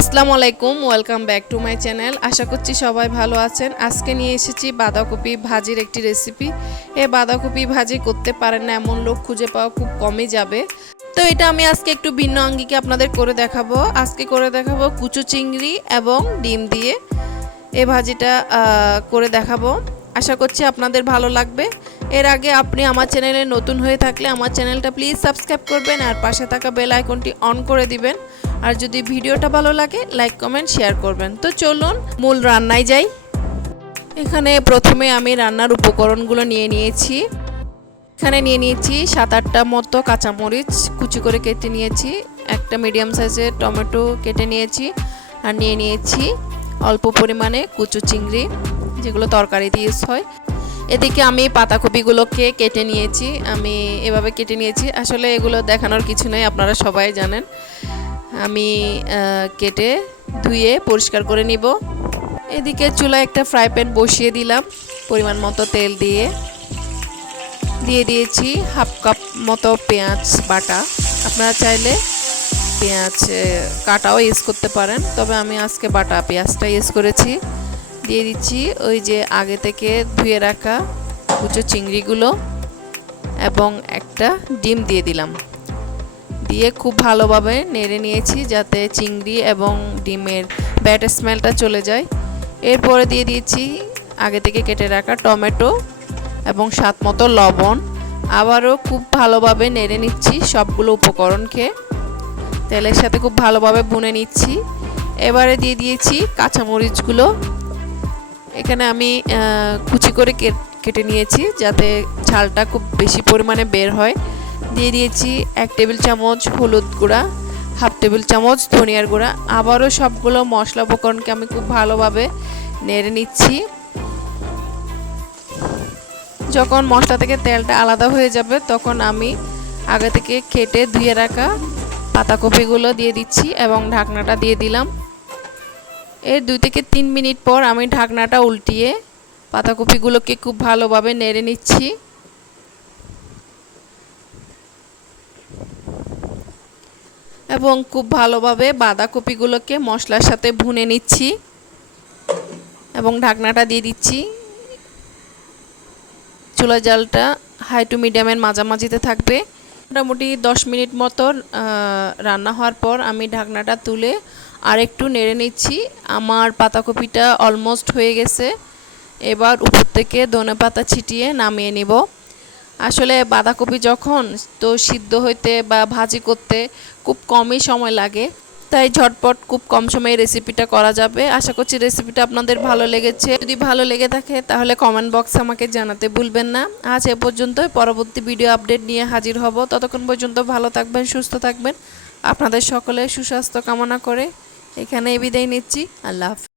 আসসালামু আলাইকুম, welcome back to my channel. আশা করছি সবাই ভালো আছেন। আজকে নিয়ে এসেছি বাঁধাকপি ভাজির একটি রেসিপি। এই বাঁধাকপি ভাজি করতে পারেন না এমন লোক খুঁজে পাওয়া খুব কমই যাবে। তো এটা আমি আজকে একটু ভিন্ন আঙ্গিকে আপনাদের করে দেখাবো। আজকে করে দেখাবো কুচো চিংড়ি এবং ডিম দিয়ে এই ভাজিটা করে দেখাবো। আশা করছি আপনাদের ভালো লাগবে। এর আগে আপনি আমার চ্যানেলে নতুন হয়ে থাকলে আমার চ্যানেলটা প্লিজ সাবস্ক্রাইব করবেন আর পাশে থাকা বেল আইকনটি অন করে দিবেন। আর যদি ভিডিওটা ভালো লাগে লাইক কমেন্ট শেয়ার করবেন। তো চলুন মূল রান্নায় যাই। এখানে প্রথমে আমি রান্নার উপকরণগুলো নিয়ে নিয়েছি। এখানে নিয়ে নিয়েছি 7-8টা মতো কাঁচামরিচ কুচি করে কেটে নিয়েছি, একটা মিডিয়াম সাইজের টমেটো কেটে নিয়েছি, আর নিয়ে নিয়েছি অল্প পরিমাণে কুচো চিংড়ি যেগুলো তরকারিতে ইউজ হয়। এদিকে আমি পাতাকপিগুলোকে কেটে নিয়েছি। আমি এভাবে কেটে নিয়েছি, আসলে এগুলো দেখানোর কিছু নেই, আপনারা সবাই জানেন। আমি কেটে ধুয়ে পরিষ্কার করে নিব। এদিকে চুলায় একটা ফ্রাই প্যান বসিয়ে দিলাম, পরিমাণ মতো তেল দিয়ে দিয়েছি হাফ কাপ মতো পেঁয়াজ বাটা। আপনারা চাইলে পেঁয়াজ কাটাও ইউজ করতে পারেন, তবে আমি আজকে বাটা পেঁয়াজটা ইউজ করেছি। দিয়ে দিচ্ছি ওই যে আগে থেকে ধুয়ে রাখা কুচো চিংড়িগুলো এবং একটা ডিম দিয়ে দিলাম। দিয়ে খুব ভালোভাবে নেড়ে নিয়েছি যাতে চিংড়ি এবং ডিমের ব্যাড স্মেলটা চলে যায়। এরপরে দিয়ে দিয়েছি আগে থেকে কেটে রাখা টমেটো এবং স্বাদ মতো লবণ। আবারও খুব ভালোভাবে নেড়ে নিচ্ছি সবগুলো উপকরণকে, তেলের সাথে খুব ভালোভাবে ভুনে নিচ্ছি। এবারে দিয়ে দিয়েছি কাঁচামরিচগুলো। এখানে আমি কুচি করে কেটে নিয়েছি যাতে ঝালটা খুব বেশি পরিমাণে বের হয়। দিয়ে দিয়েছি 1 টেবিল চামচ হলুদ গুঁড়া, হাফ টেবিল চামচ ধনিয়ার গুঁড়া। আবারও সবগুলো মশলা উপকরণকে আমি খুব ভালোভাবে নেড়ে নিচ্ছি। যখন মশলা থেকে তেলটা আলাদা হয়ে যাবে তখন আমি আগে থেকে কেটে ধুয়ে রাখা পাতাকপিগুলো দিয়ে দিচ্ছি এবং ঢাকনাটা দিয়ে দিলাম। এর 2 থেকে 3 মিনিট পর আমি ঢাকনাটা উল্টিয়ে পাতাকপিগুলোকে খুব ভালোভাবে নেড়ে নিচ্ছি। এবং খুব ভালোভাবে বাঁধাকপিগুলোকে মশলার সাথে ভুনে নিচ্ছি এবং ঢাকনাটা দিয়ে দিচ্ছি। চুলার জালটা হাই টু মিডিয়ামের মাঝামাঝিতে থাকবে। মোটামুটি 10 মিনিট মতো রান্না হওয়ার পর আমি ঢাকনাটা তুলে আর একটু নেড়ে নিচ্ছি। আমার পাতাকপিটা অলমোস্ট হয়ে গেছে। এবার উপর থেকে ধনেপাতা ছিটিয়ে নামিয়ে নিব। আসলে বাঁধাকপি যখন তো সিদ্ধ হইতে বা ভাজি করতে খুব কমই সময় লাগে, তাই ঝটপট খুব কম সময়ে রেসিপিটা করা যাবে। আশা করছি রেসিপিটা আপনাদের ভালো লেগেছে। যদি ভালো লেগে থাকে তাহলে কমেন্ট বক্সে আমাকে জানাতে ভুলবেন না। আজ এ পর্যন্তই, পরবর্তী ভিডিও আপডেট নিয়ে হাজির হব। ততক্ষণ পর্যন্ত ভালো থাকবেন, সুস্থ থাকবেন। আপনাদের সকলের সুস্বাস্থ্য কামনা করে এখানেই বিদায় নিচ্ছি। আল্লাহ হাফেজ।